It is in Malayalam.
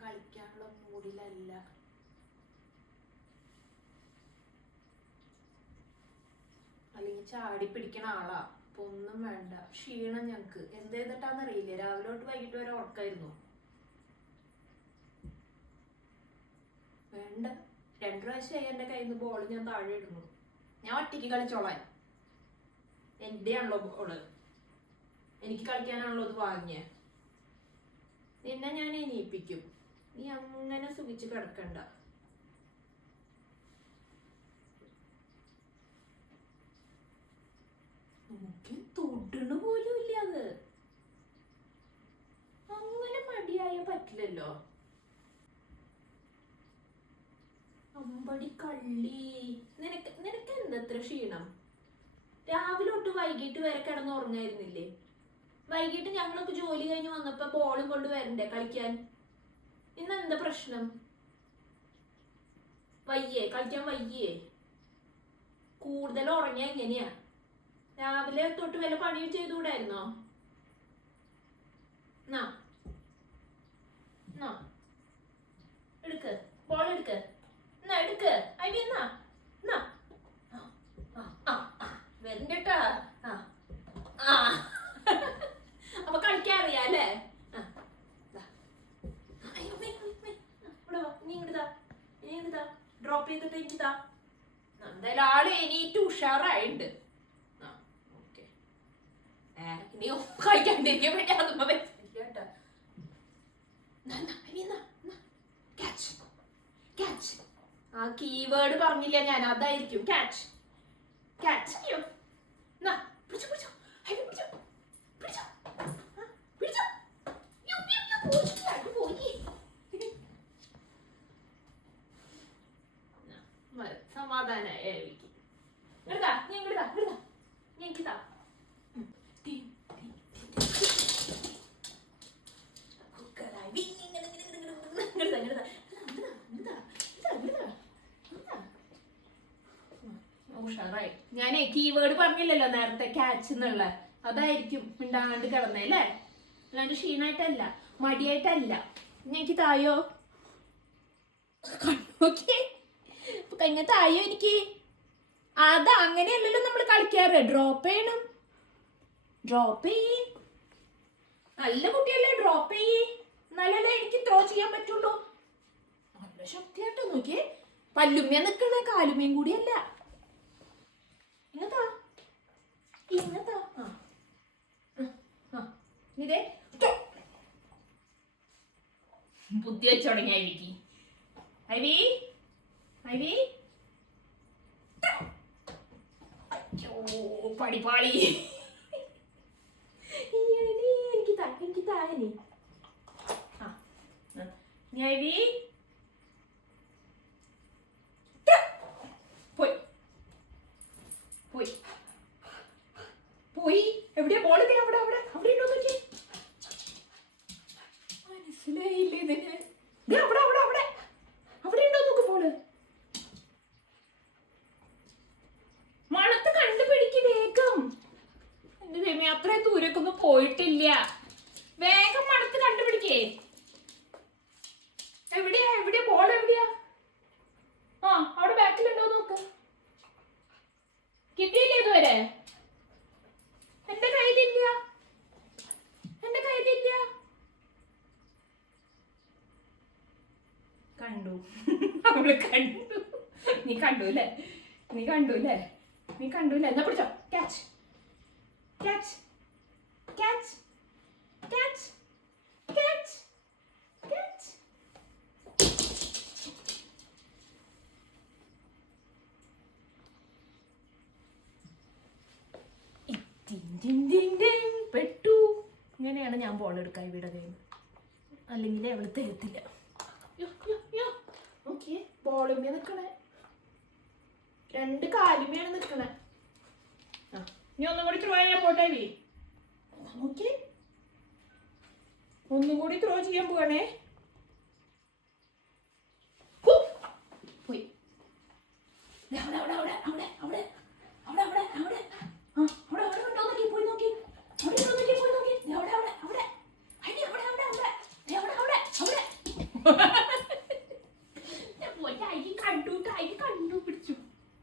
കളിക്കാനുള്ള മൂഡിലല്ല. അല്ലെങ്കിൽ ചാടി പിടിക്കണ ആളാ. അപ്പൊ ഒന്നും വേണ്ട. ക്ഷീണം ഞങ്ങക്ക് എന്ത് ചെയ്തിട്ടാന്നറിയില്ല. രാവിലെ തൊട്ട് വൈകിട്ട് വരെ ഉറക്കായിരുന്നു. വേണ്ട. 2 പ്രാവശ്യമായി എന്റെ കയ്യിൽ നിന്ന് ബോൾ ഞാൻ താഴെ ഇടുന്നു. ഞാൻ ഒറ്റയ്ക്ക് കളിച്ചോളാൻ. എന്റെ ആണല്ലോ ബോള്. എനിക്ക് കളിക്കാനാണല്ലോ അത് വാങ്ങിയ. നിന്നെ ഞാൻ എണീപ്പിക്കും. നീ അങ്ങനെ സുഖിച്ച് കിടക്കണ്ട. എനിക്ക് തൊടണ പോലും ഇല്ല. അത് അങ്ങനെ മടിയായ പറ്റില്ലല്ലോ. അമ്പടി കള്ളി. നിനക്ക് എന്തത്ര ക്ഷീണം? രാവിലെ തൊട്ട് വൈകിട്ട് വരെ കിടന്നുറങ്ങായിരുന്നില്ലേ? വൈകിട്ട് ഞങ്ങളൊക്കെ ജോലി കഴിഞ്ഞ് വന്നപ്പോ ബോളും കൊണ്ട് വരണ്ടേ കളിക്കാൻ? ഇന്ന് എന്താ പ്രശ്നം? വയ്യേ? കളിക്കാൻ വയ്യേ? കൂടുതൽ ഉറങ്ങിയ എങ്ങനെയാ? രാവിലെ തൊട്ട് വല്ല പണിയും ചെയ്തുകൂടായിരുന്നോ? എടുക്ക്, ബോൾ എടുക്ക്. എന്നാ എടുക്ക്. അയ്യ എന്നാ വരണ്ടട്ടാ. അപ്പൊ കളിക്കാൻ അറിയാല്ലേ? നീ ഡ്രോപ്പ് ചെയ്തിട്ട് എനിക്ക് താ. എന്തായാലും ആള് എണീറ്റ് ഉഷാറായിണ്ട്. ഇനി കളിക്കാണ്ടിരിക്കാൻ വേണ്ടി അതുമ്പോ കേട്ടാ. ആ കീവേഡ് പറഞ്ഞില്ല ഞാൻ. അതായിരിക്കും ക്യാച്ച്. ക്യാച്ച്. അയ്യോ പിടിച്ചോ പിടിച്ചോ പിടിച്ചോ പിടിച്ചോ പിടിച്ചോ. സമാധാനായി എടുത്താ. നീ ഇങ്ങോട്ടാ എടുത്താ. നീ എനിക്ക് താ. ഉഷാറായി. ഞാനേ കീവേഡ് പറഞ്ഞില്ലല്ലോ നേരത്തെ, ക്യാച്ച് എന്നുള്ള. അതായിരിക്കും മിണ്ടാണ്ട് കിടന്നല്ലേ. അല്ലാണ്ട് ക്ഷീണായിട്ടല്ല, മടിയായിട്ടല്ല. എനിക്ക് തായോ കണ്ണോക്കെ കഴിഞ്ഞ തായോ എനിക്ക്. അത് അങ്ങനെയല്ലല്ലോ നമ്മൾ കളിക്കാറ്. ഡ്രോപ്പ് ചെയ്യണം. ഡ്രോപ്പ് ചെയ്യേ. നല്ല കുട്ടിയല്ലേ, ഡ്രോപ്പ് ചെയ്യേ. എന്നാലല്ലേ എനിക്ക് ത്രോ ചെയ്യാൻ പറ്റുള്ളൂ. നല്ല ശക്തിയായിട്ടോ നോക്കിയേ. പല്ലുമ്മ നിക്കണ, കാലുമ്മയും കൂടിയല്ല. ഇങ്ങത്താ ഇങ്ങത്താ. ഇതേ ബുദ്ധി വെച്ച് തുടങ്ങിയ ഐവിക്ക്. IV IV പടിപാളി. എനിക്ക് താ, എനിക്ക് താഴെ. നീ ഐവി പോയി പോയി പോയി. എവിടെയാ ബോൾ? അവിടെ അവിടെ അവിടെ ഉണ്ടോ നോക്കി. മനസ്സിലായില്ലേ ഇതിന്? അവിടെ അവിടെ അവിടെ അവിടെ ഉണ്ടോ നോക്ക് ബോള്. മണത്ത് കണ്ടുപിടിക്ക് വേഗം. എന്റെ ദൈവമേ, അത്രയും ദൂരേക്ക് ഒന്നും പോയിട്ടില്ല. വേഗം മണത്ത് കണ്ടുപിടിക്കേ. എവിടെയാ എവിടെയാ ബോൾ? എവിടെയാ? അവിടെ ബാക്കിലുണ്ടോ നോക്ക്. കിട്ടിയില്ലേ ഇതുവരെ? എന്റെ കയ്യിലില്ല, എന്റെ കയ്യിലില്ല. കണ്ടു അവള് കണ്ടു. നീ കണ്ടൂല്ലേ? നീ കണ്ടൂല്ലേ? നീ കണ്ടൂല്ലേ? എന്നാ പിടിച്ചോ. Catch catch catch catch catch catch. പെട്ടു. ഇങ്ങനെയാണ് ഞാൻ ബോൾ എടുക്കാൻ ഇവിടെ കഴിയുന്നത്. അല്ലെങ്കിൽ അവള് തരത്തില്ല. നോക്കിയേ, ബോളുമേ നിക്കണേ. 2 കാലുമേയാണ് നിക്കണേ. നീ ഒന്നും കൂടി ത്രോ ചെയ്യാൻ പോട്ടെ. നോക്കിയേ, ഒന്നും കൂടി ത്രോ ചെയ്യാൻ പോവാണേ. പോയി. അവിടെ അവിടെ അവിടെ അവിടെ അവിടെ അവിടെ അവിടെ അവിടെ അവിടെ അവിടെ ഉണ്ടോ നോക്കി. പോയി നോക്കി. അവിടെ ഉണ്ടോ നോക്കി. പോയി നോക്കി. അവിടെ അവിടെ അവിടെ അവിടെ അവിടെ അവിടെ അവിടെ അവിടെ അവിടെ പിടിച്ചു